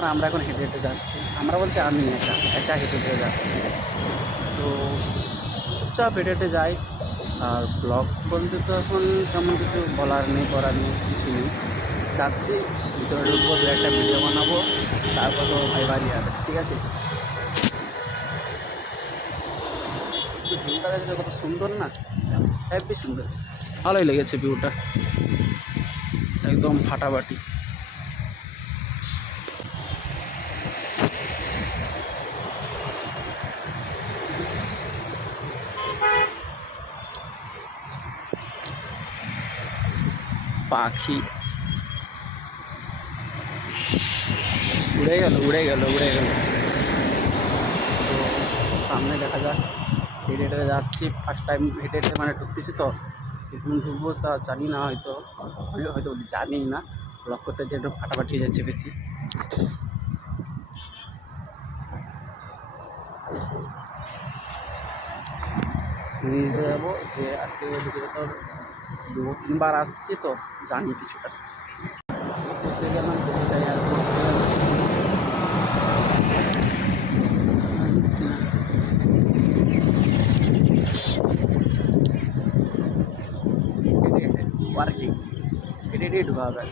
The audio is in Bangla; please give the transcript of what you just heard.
আর আমরা এখন হেঁটে হেঁটে যাচ্ছি, আমরা বলতে আমি একা একা হেঁটে হেঁটে যাচ্ছি। তো চুপচাপ হেঁটে হেঁটে যাই। আর ব্লগ বলতে তো এখন তেমন কিছু বলার নেই, করার নেই, কিছু নেই। যাচ্ছি, ভিতরে ঢুকবো, দু একটা ভিডিও বানাবো, তারপর তো ভাই বাড়ি যাবে, ঠিক আছে। ভিউটা দেখতে কত সুন্দর না, হেব্বি সুন্দর, ভালোই লেগেছে ভিউটা, একদম ফাটাফাটি। পাখি উড়ে গেল উড়ে গেল উড়ে গেল। তো সামনে দেখা যাক, হেঁটে হেঁটে যাচ্ছি, ফার্স্ট টাইম হেঁটে হেঁটে মানে ঢুকতেছি তো, এখন ঢুকবো তা জানি না, হয়তো হয়তো জানি না, ব্লগ করতে যে একটু ফাটাফাটি হয়ে যাচ্ছে বেশি। নিয়ে যাবো যে আজকে ঢুকে তো 2-3 বার আসছি তো জানি কিছুটা। এসে গেলাম, ঢুকে যাই আর পার্কিং হেঁটে হেঁটেই ঢুকা হবে।